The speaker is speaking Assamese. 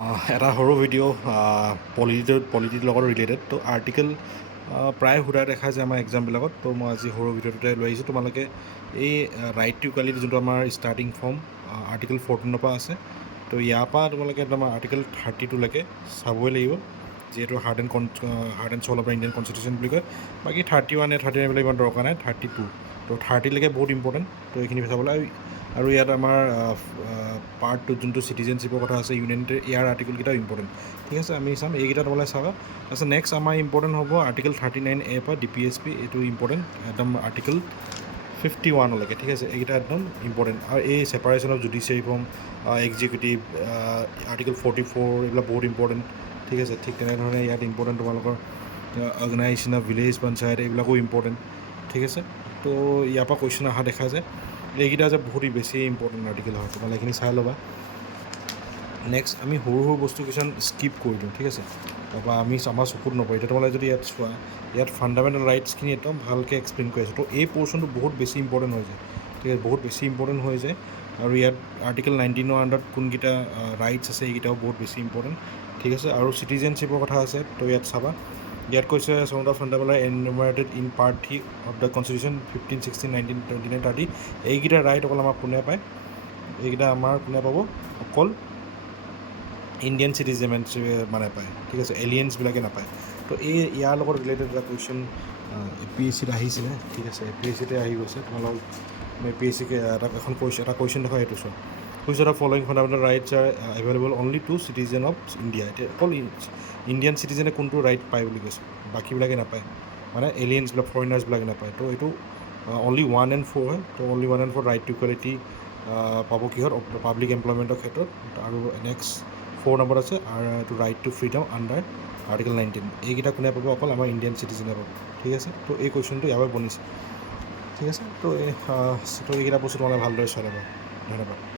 এটা সৰু ভিডিঅ' পলিটিৰ লগত ৰিলেটেড তো আৰ্টিকেল প্ৰায় সোধা দেখা যায় আমাৰ এক্সামবিলাকত। তো মই আজি সৰু ভিডিঅ'টোতে লৈ আহিছোঁ। তোমালোকে এই ৰাইট টু ইকুৱালিটি যোনটো আমাৰ ষ্টাৰ্টিং ফৰ্ম আৰ্টিকেল 14 পৰা আছে, তো ইয়াৰ পৰা তোমালোকে একদম আৰ্টিকেল 32লৈকে চাবই লাগিব, যিহেতু heart and soul of the Indian constitution বুলি কয়। বাকী 31 এইবিলাক ইমান দৰকাৰ নাই, 32 তো 30লৈকে বহুত ইম্পৰ্টেণ্ট। তো এইখিনি চাবলৈ আৰু ইয়াত আমাৰ পাৰ্ট 2 যোনটো চিটিজেনশ্বিপৰ কথা আছে ইউনিয়ন, ইয়াৰ আৰ্টিকেলকেইটাও ইম্পৰ্টেণ্ট। ঠিক আছে, আমি চাম এইকেইটা তোমালোকে চাবা। তাৰপিছত নেক্সট আমাৰ ইম্পৰ্টেণ্ট হ'ব আৰ্টিকেল 39A পৰা DPSP, এইটো ইম্পৰ্টেণ্ট একদম আৰ্টিকেল 51লৈকে। ঠিক আছে, এইকেইটা একদম ইম্পৰ্টেণ্ট। আৰু এই separation of judiciary from executive, article 44, এইবিলাক বহুত ইম্পৰ্টেণ্ট। ঠিক আছে, ঠিক তেনেধৰণে ইয়াত ইম্পৰ্টেণ্ট তোমালোকৰ অৰ্গেনাইজেশ্যন অফ ভিলেজ পঞ্চায়ত, এইবিলাকো ইম্পৰ্টেণ্ট। ঠিক আছে, তো ইয়াৰ পৰা কুৱেশ্যন অহা দেখা যায়। এইকেইটা যে বহুত বেছি ইম্পৰ্টেণ্ট আৰ্টিকেল হয়, তোমালোকে এইখিনি চাই ল'বা। নেক্সট আমি সৰু সৰু বস্তু কিছুমান স্কিপ কৰি দিওঁ। ঠিক আছে, তাৰপৰা আমাৰ চকুত নপৰে। এতিয়া তোমালোকে যদি ইয়াত চোৱা, ইয়াত ফাণ্ডামেণ্টেল ৰাইটছখিনি একদম ভালকৈ এক্সপ্লেইন কৰি আছোঁ। তো এই পৰ্চনটো বহুত বেছি ইম্পৰ্টেণ্ট হৈ যায়। ঠিক আছে, বহুত বেছি ইম্পৰ্টেণ্ট হৈ যায়। আৰু ইয়াত আৰ্টিকেল 19ৰ আণ্ডাৰত কোনকেইটা ৰাইটছ আছে, এইকেইটাও বহুত বেছি ইম্পৰ্টেণ্ট। ঠিক আছে, আৰু চিটিজেনশ্বিপৰ কথা আছে, তো ইয়াত চাবা। ইয়াত কৈছে some of the fundamental enumerated in part 3 of the constitution 15, 16, 19, 29, 30, এইকেইটা ৰাইট অকল আমাৰ কোনে পায়? এইকেইটা আমাৰ কোনে পাব? অকল ইণ্ডিয়ান চিটিজেনশ্বিপে মানে পায়। ঠিক আছে, এলিয়েন্সবিলাকে নাপায়। তো ইয়াৰ লগত ৰিলেটেড এটা কুৱেশ্যন APSCত আহিছিলে। ঠিক আছে, APSCতে আহি গৈছে। তোমালোক APSCকে এটা কুৱেশ্যন দেখা, এইটো চোৱা। Which of the following fundamental rights are available only to citizen of India. এতিয়া অকল ইণ্ডিয়ান চিটিজেনে কোনটো ৰাইট পায় বুলি কৈছে, বাকীবিলাকে নাপায়, মানে এলিয়েন্সবিলাক ফৰেইনাৰ্ছবিলাকে নাপায়। তো এইটো অনলি 1 and 4 হয়। তো only 1 and 4 right to equality পাব কিহত? পাব্লিক এমপ্লয়মেণ্টৰ ক্ষেত্ৰত। আৰু নেক্সট 4 নম্বৰ আছে আৰু এইটো right to freedom under article 19। এইকেইটা কোনে পাব? অকল আমাৰ ইণ্ডিয়ান চিটিজেনে পাব। ঠিক আছে, তো এই কুৱেশ্যনটো ইয়াৰ পৰা বনিছে। ঠিক আছে, তো এইকেইটা বস্তু তোমালোকে ভালদৰে চাই ল'বা। ধন্যবাদ।